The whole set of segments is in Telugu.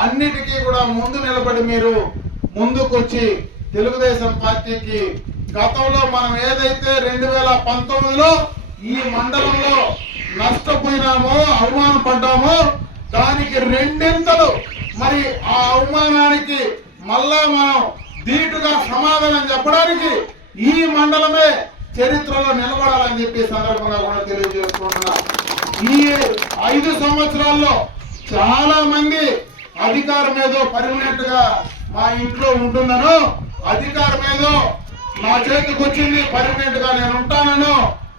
అన్నిటికీ కూడా ముందు నిలబడి మీరు ముందుకొచ్చి తెలుగుదేశం పార్టీకి గతంలో మనం ఏదైతే 2019లో ఈ మండలంలో నష్టపోయినామో అవమానపడ్డామో దానికి రెండింతలు మరి ఆ అవమానానికి మళ్ళా మనం ధీటుగా సమాధానం చెప్పడానికి ఈ మండలమే చరిత్రలో నిలబడాలని చెప్పి సందర్భంగా కూడా తెలియజేసుకుంటున్నా. ఈ 5 సంవత్సరాల్లో చాలా మంది అధికారం ఏదో పర్మనెంట్ గా మా ఇంట్లో ఉంటుందనో, అధికారం ఏదో నా చేతికి వచ్చింది పర్మనెంట్ గా నేను ఉంటానో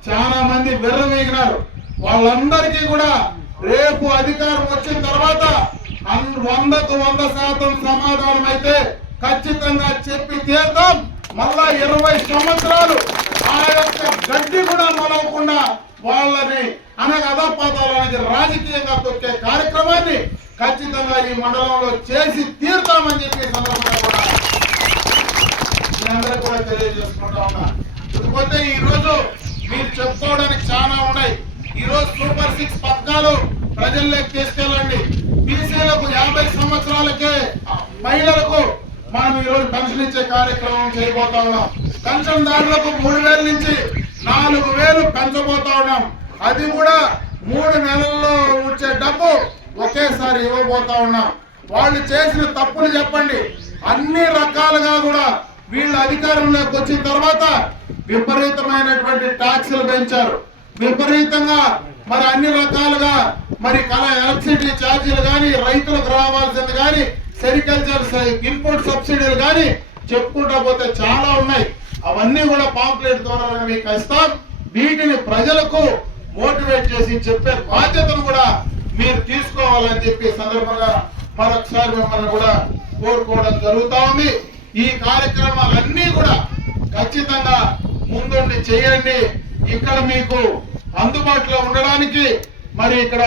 చాలా మంది విర్రవీగినారు. వాళ్ళందరికీ కూడా రేపు అధికారం వచ్చిన తర్వాత 100కు 100% సమాధానం అయితే ఖచ్చితంగా చెప్పి తీర్థం. మళ్ళా 20 సంవత్సరాలు ఆ యొక్క గడ్డి కూడా మొలవకుండా వాళ్ళని అనగదపాతాలనేది రాజకీయంగా తొక్కే కార్యక్రమాన్ని ఖచ్చితంగా ఈ మండలంలో చేసి తీరుతామని చెప్పి సందర్భంగా కూడా అందరూ కూడా తెలియజేసుకుంటా ఉన్నా. ఇకపోతే ఈ రోజు మీరు చెప్పుకోవడానికి చాలా ఉన్నాయి. ఈ రోజు సూపర్ 6 పథకాలు ప్రజల్లోకి తీసుకెళ్ళండి. బీసీలకు 50 సంవత్సరాలకే మహిళలకు మనం ఈ రోజు పెన్షన్ ఇచ్చే కార్యక్రమం చేయబోతా ఉన్నాం. పెన్షన్దారులకు 3000 నుంచి 4000 పెంచబోతా ఉన్నాం. అది కూడా 3 నెలల్లో వచ్చే డబ్బు ఒకేసారి ఇవ్వబోతా ఉన్నాం. వాళ్ళు చేసిన తప్పులు చెప్పండి. అన్ని రకాలుగా కూడా వీళ్ళ అధికారంలోకి వచ్చిన తర్వాత విపరీతమైనటువంటి ట్యాక్సులు పెంచారు. విపరీతంగా మరి అన్ని రకాలుగా మరి ఎలక్ట్రిసిటీ ఛార్జీలు కానీ, రైతులకు రావాల్సింది కానీ, సెరికల్చర్ ఇన్పుట్ సబ్సిడీలు కానీ చెప్పుకుంటా పోతే చాలా ఉన్నాయి. అవన్నీ కూడా పాంప్లెట్ ద్వారా మీకు ఇస్తాం. వీటిని ప్రజలకు మోటివేట్ చేసి చెప్పే బాధ్యతను కూడా మీరు తీసుకోవాలని చెప్పి సందర్భంగా మరొకసారి మిమ్మల్ని కూడా కోరుకోవడం జరుగుతా ఉంది. ఈ కార్యక్రమాలన్నీ కూడా ఖచ్చితంగా ముందుండి చేయండి. ఇక్కడ మీకు అందుబాటులో ఉండడానికి మరి ఇక్కడ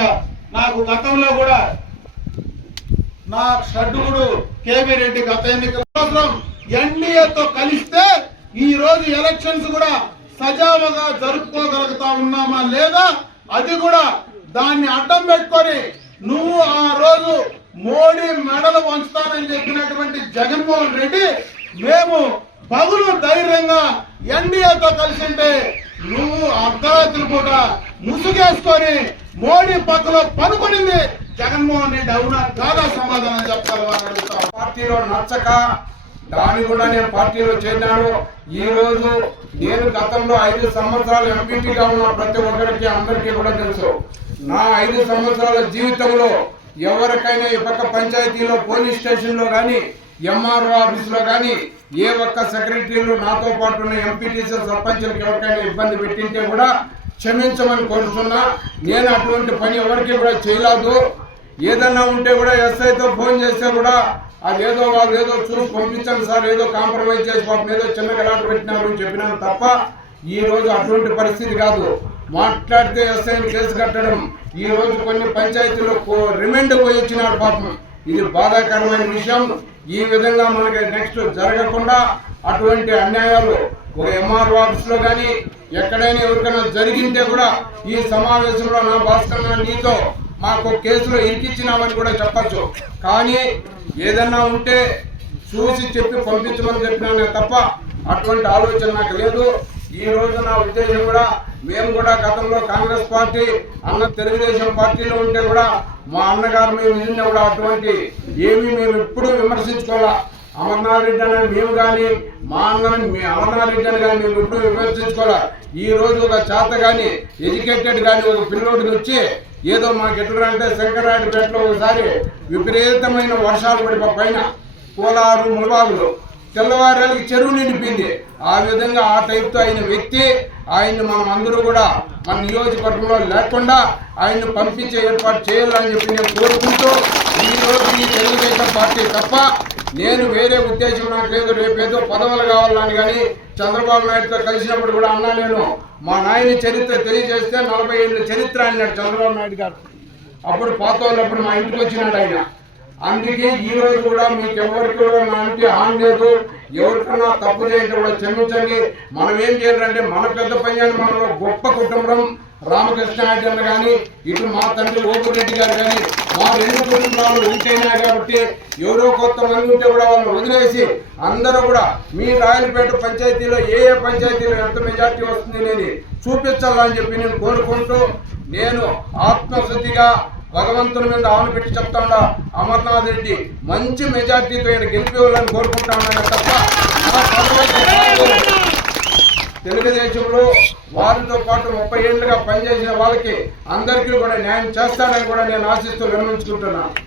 నాకు గతంలో కూడా నా షడ్డుగుడు కేవీ రెడ్డి గత ఎన్నికల కోసం ఎన్డీఏతో కలిస్తే ఈ రోజు ఎలక్షన్స్ కూడా సజావుగా జరుపుకోగలుగుతా ఉన్నామా లేదా, అది కూడా దాన్ని అడ్డం పెట్టుకొని నువ్వు ఆ రోజు మోడీ మెడలు వంచుతానని చెప్పినటువంటి జగన్మోహన్ రెడ్డి మేము పగులు ధైర్యంగా ఎన్డీఏతో కలిసింటే నువ్వు అర్ధరాత్రి పూట ముసుగేసుకొని మోడీ పక్కలో పనుకొనింది జగన్మోహన్ రెడ్డి అవునా కాదా సమాధానం చెప్పాలని అడుగుతాం. పార్టీలో నచ్చక దాన్ని కూడా నేను పార్టీలో చేరినాను. ఈ రోజు నేను గతంలో 5 సంవత్సరాలు ఎంపీటీగా ఉన్న ప్రతి ఒక్కరికి అందరికీ కూడా తెలుసు. నా 5 సంవత్సరాల జీవితంలో ఎవరికైనా ఈ పక్క పంచాయతీలో, పోలీస్ స్టేషన్ లో కానీ, ఎంఆర్ఓ ఆఫీస్ లో కానీ ఏ ఒక్క సెక్రటరీలు నాతో పాటు ఉన్న ఎంపీటీసీ సర్పంచులకు ఎవరికైనా ఇబ్బంది పెట్టింటే కూడా క్షమించమని కోరుతున్నా. నేను అటువంటి పని ఎవరికి కూడా చేయలేదు. ఏదన్నా ఉంటే కూడా ఎస్ఐతో ఫోన్ చేస్తే కూడా అదేదో వాళ్ళు ఏదో చూసి పంపించండి సార్, ఏదో కాంప్రమైజ్ చేసి పాపం ఏదో చిన్న గలాట పెట్టినారు అని చెప్పినాను తప్ప ఈ రోజు అటువంటి పరిస్థితి కాదు. మాట్లాడితే ఎస్ఐని కేసు కట్టడం, ఈ రోజు కొన్ని పంచాయతీలో రిమైండ్ పోయి వచ్చినాడు పాపం. ఇది బాధాకరమైన విషయం. ఈ విధంగా మనకి నెక్స్ట్ జరగకుండా అటువంటి అన్యాయాలు ఒక ఎంఆర్ఓ ఆఫీస్ లో కానీ ఎక్కడైనా ఎవరికైనా జరిగింటే కూడా ఈ సమావేశంలో నా భాస్కర్ నీతో మాకు కేసులో ఇరికిచ్చినామని కూడా చెప్పచ్చు. కానీ ఏదన్నా ఉంటే చూసి చెప్పి పంపించమని చెప్పినా తప్ప అటువంటి ఆలోచన నాకు లేదు. ఈ రోజు నా ఉద్దేశం కూడా మేము కూడా గతంలో కాంగ్రెస్ పార్టీ అన్న తెలుగుదేశం పార్టీలో ఉంటే కూడా మా అన్నగారు మేము నిన్న కూడా అటువంటి ఏమీ మేము ఎప్పుడూ విమర్శించుకోవాలా. అమర్నాథ్ రెడ్డి అని మేము కానీ, మా అన్నని అమర్నాథ్ రెడ్డి అని కానీ మేము ఎప్పుడూ విమర్శించుకోవాలా. ఈ రోజు ఒక చేత కానీ ఎడ్యుకేటెడ్ కానీ ఒక పిల్లోడికి వచ్చి ఏదో మాకు ఎట్లా అంటే శంకరాయుడుపేటలో ఒకసారి విపరీతమైన వర్షాలు పడి పైన కోలారు ములబాగులు తెల్లవారాలకి చెరువు నిండిపోయింది. ఆ విధంగా ఆ టైప్తో అయిన వ్యక్తి ఆయన్ని మనం అందరూ కూడా మన నియోజకవర్గంలో లేకుండా ఆయన్ని పంపించే ఏర్పాటు చేయాలని చెప్పి నేను కోరుకుంటూ ఈ రోజు ఈ తెలుగుదేశం పార్టీ తప్ప నేను వేరే ఉద్దేశం నాకు లేదు. రేపేదో పదవులు కావాలని కానీ చంద్రబాబు నాయుడుతో కలిసినప్పుడు కూడా అన్నా నేను మా నాయని చరిత్ర తెలియజేస్తే 40 ఏళ్ళ చరిత్ర అన్నాడు చంద్రబాబు నాయుడు గారు. అప్పుడు పాత వాళ్ళప్పుడు మా ఇంటికి వచ్చినాడు ఆయన. అందుకే ఈ రోజు కూడా మీకు ఎవరికి కూడా నా ఇంటి హాని లేదు. ఎవరికన్నా తప్పు చేయంటే కూడా క్షమించండి. మనం ఏం చేయాలంటే మన పెద్ద పని మనలో గొప్ప కుటుంబం రామకృష్ణారెడ్డి అన్న కానీ ఇటు మా తండ్రి ఓపురెడ్డి గారు కానీ మా రెండు కుటుంబాలు ఉంటేనా కాబట్టి ఎవరో కొత్త మంది ఉంటే కూడా వాళ్ళని వదిలేసి అందరూ కూడా మీ రాయలపేట పంచాయతీలో ఏ పంచాయతీలో ఎంత మెజార్టీ వస్తుంది అనేది చూపించాలని చెప్పి నేను కోరుకుంటూ నేను ఆత్మశుద్ధిగా భగవంతుని మీద ఆవును పెట్టి చెప్తాడా అమర్నాథ్ రెడ్డి మంచి మెజార్టీతో ఆయన గెలిపేవాళ్ళని కోరుకుంటా ఉన్నాను తప్ప నా పదవి తెలుగుదేశంలో వారితో పాటు 30 ఏళ్ళుగా పనిచేసిన వాళ్ళకి అందరికీ కూడా న్యాయం చేస్తాడని కూడా నేను ఆశిస్తూ విరమించుకుంటున్నాను.